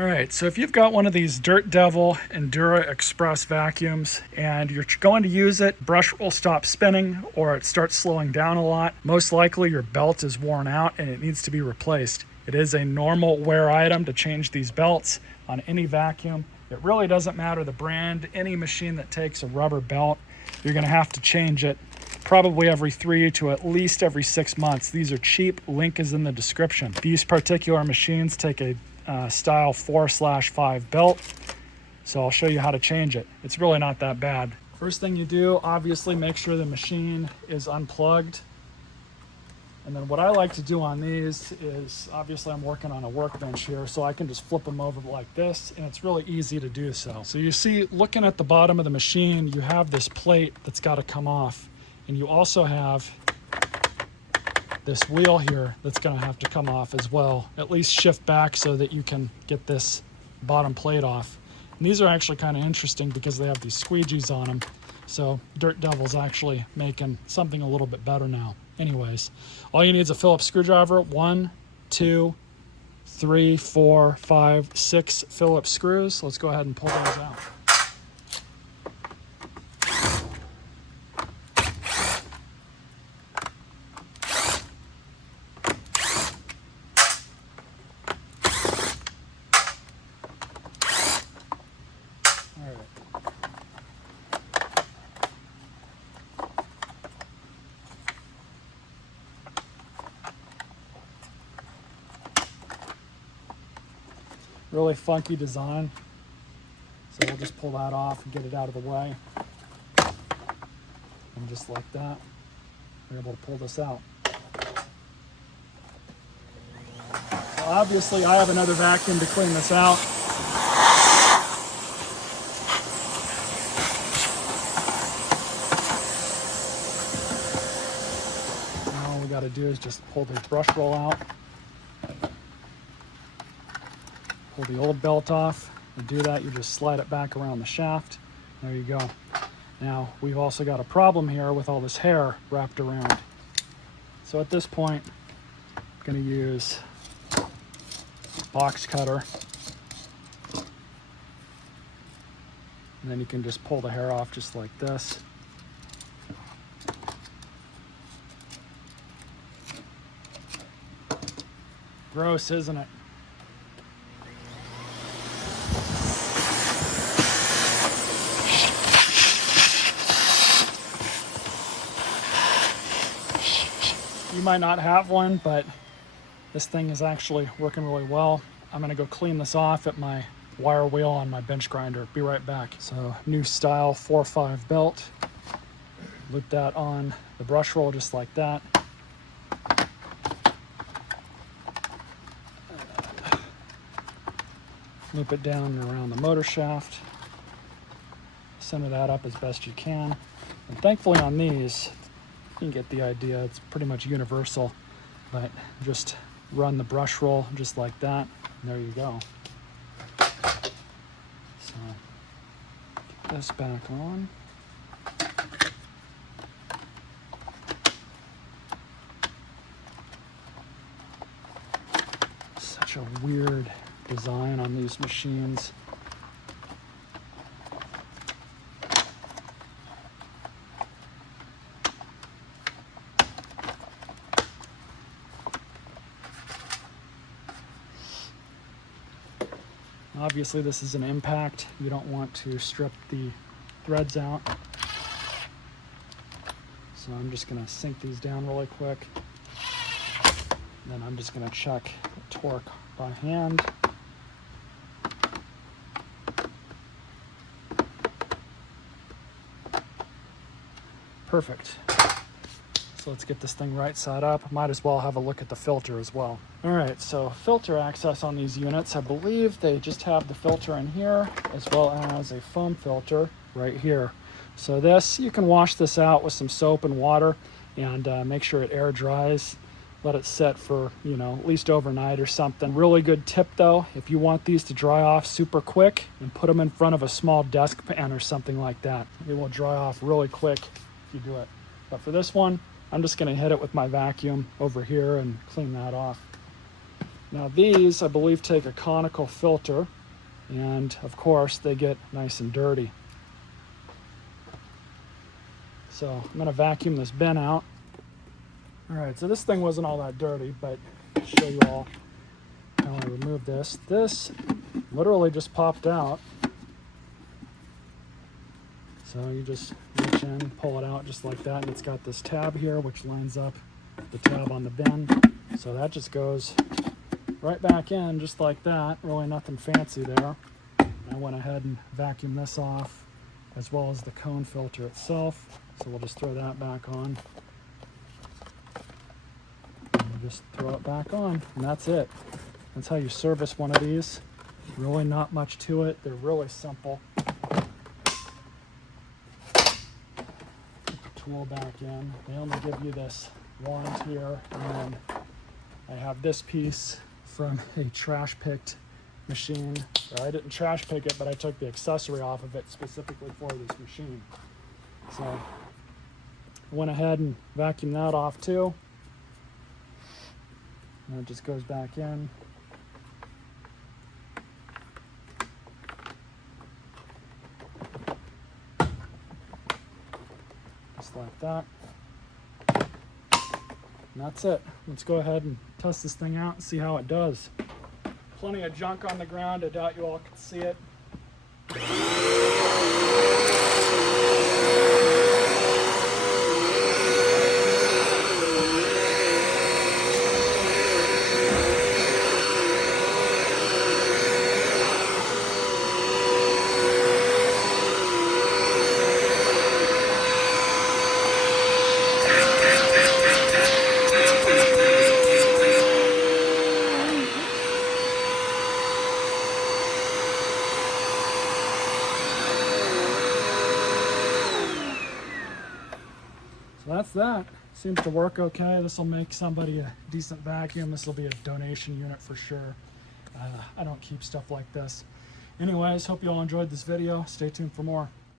All right, so if you've got one of these Dirt Devil Endura Express vacuums and you're going to use it, brush will stop spinning or it starts slowing down a lot, most likely your belt is worn out and it needs to be replaced. It is a normal wear item to change these belts on any vacuum. It really doesn't matter the brand. Any machine that takes a rubber belt, you're going to have to change it probably every 3 to at least every 6 months. These are cheap. Link is in the description. These particular machines take a style 4/5 belt, so I'll show you how to change it. It's really not that bad. First thing you do, obviously make sure the machine is unplugged. And then what I like to do on these is, obviously I'm working on a workbench here, so I can just flip them over like this, and it's really easy to do so. So you see, looking at the bottom of the machine, you have this plate that's got to come off, and you also have this wheel here that's going to have to come off as well. At least shift back so that you can get this bottom plate off. And these are actually kind of interesting because they have these squeegees on them. So Dirt Devil's actually making something a little bit better now. Anyways, all you need is a Phillips screwdriver. 1, 2, 3, 4, 5, 6 Phillips screws. Let's go ahead and pull those out. Really funky design, so we'll just pull that off and get it out of the way, and just like that we're able to pull this out. So obviously I have another vacuum to clean this out. Now all we got to do is just pull the brush roll out. Pull the old belt off. To do that, you just slide it back around the shaft. There you go. Now, we've also got a problem here with all this hair wrapped around. So at this point, I'm going to use a box cutter. And then you can just pull the hair off just like this. Gross, isn't it? You might not have one, but this thing is actually working really well. I'm gonna go clean this off at my wire wheel on my bench grinder. Be right back. So new style 4/5 belt. Loop that on the brush roll just like that. Loop it down and around the motor shaft. Center that up as best you can. And thankfully on these, you can get the idea, it's pretty much universal, but just run the brush roll just like that, and there you go. So, get this back on. Such a weird design on these machines. Obviously this is an impact. You don't want to strip the threads out. So I'm just going to sink these down really quick. Then I'm just going to check the torque by hand. Perfect. So let's get this thing right side up. Might as well have a look at the filter as well. All right, so filter access on these units, I believe they just have the filter in here as well as a foam filter right here. So this, you can wash this out with some soap and water and make sure it air dries. Let it set for, at least overnight or something. Really good tip though, if you want these to dry off super quick, and put them in front of a small desk fan or something like that. It will dry off really quick if you do it. But for this one, I'm just gonna hit it with my vacuum over here and clean that off. Now these, I believe, take a conical filter, and of course they get nice and dirty. So I'm going to vacuum this bin out. All right, so this thing wasn't all that dirty, but I'll show you all how I removed this. This literally just popped out. So you just reach in, pull it out just like that, and it's got this tab here which lines up the tab on the bin. So that just goes right back in just like that. Really nothing fancy there. I went ahead and vacuumed this off, as well as the cone filter itself. So we'll just throw that back on. And we'll just throw it back on, and that's it. That's how you service one of these. Really not much to it. They're really simple. Tool back in. They only give you this wand here, and then I have this piece from a trash picked machine. I didn't trash pick it, but I took the accessory off of it specifically for this machine. So I went ahead and vacuumed that off too. And it just goes back in. Just like that. And that's it. Let's go ahead and test this thing out and see how it does. Plenty of junk on the ground. I doubt you all can see it. So that's that. Seems to work okay. This will make somebody a decent vacuum. This will be a donation unit for sure. I don't keep stuff like this. Anyways, hope you all enjoyed this video. Stay tuned for more.